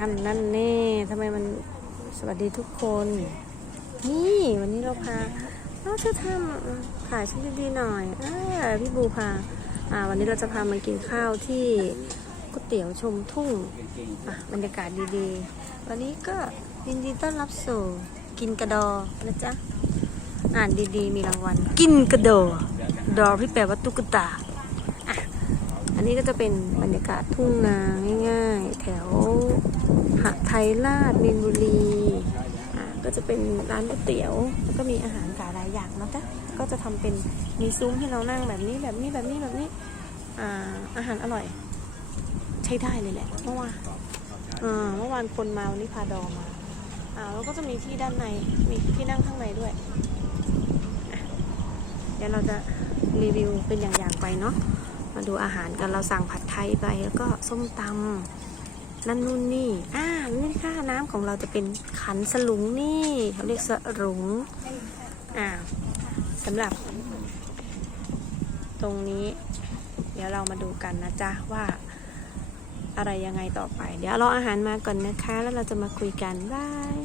อันนั่นแน่ทำไมมันสวัสดีทุกคน นี่วันนี้เราพาเราจะทำขายชุดดีๆหน่อยอพี่บูพาอ่าวันนี้เราจะพามากินข้าวที่ก๋วยเตี๋ยวชมทุ่งอะบรรยากาศดีๆ วันนี้ก็ยินดีต้อนรับสู่กินกระดอนะจ๊ะอ่านดีๆ มีรางวัลกินกระดอดอที่แปลว่าตุ๊กตาอะอันนี้ก็จะเป็นบรรยากาศทุ่งนาง่าย ๆ แถว ยราชมีนบุรีอะก็จะเป็นร้านก๋วยเตี๋ยวแล้วก็มีอาหารหลายอย่างนะจ๊ะก็จะทำเป็นมีซุ้มให้เรานั่งแบบนี้แบบนี้แบบนี้แบบนี้อ่าอาหารอร่อย ใช้ได้เลยแหละเมื่อวานเมื่อวานคนมาวันนี้พาดอมาอ่าแล้วก็จะมีที่ด้านในมีที่นั่งข้างในด้วยเดี๋ยวเราจะรีวิวเป็นอย่างๆไปเนาะมาดูอาหารกันเราสั่งผัดไทยไปแล้วก็ส้มตำ นั่นนู่นนี่ อ่านี่ค่ะน้ำของเราจะเป็นขันสลุงนี่เขาเรียกสลุง อ่าสำหรับ ตรงนี้ เดี๋ยวเรามาดูกันนะจ๊ะว่า อะไรยังไงต่อไป เดี๋ยวรออาหารมาก่อนนะคะ แล้วเราจะมาคุยกันบาย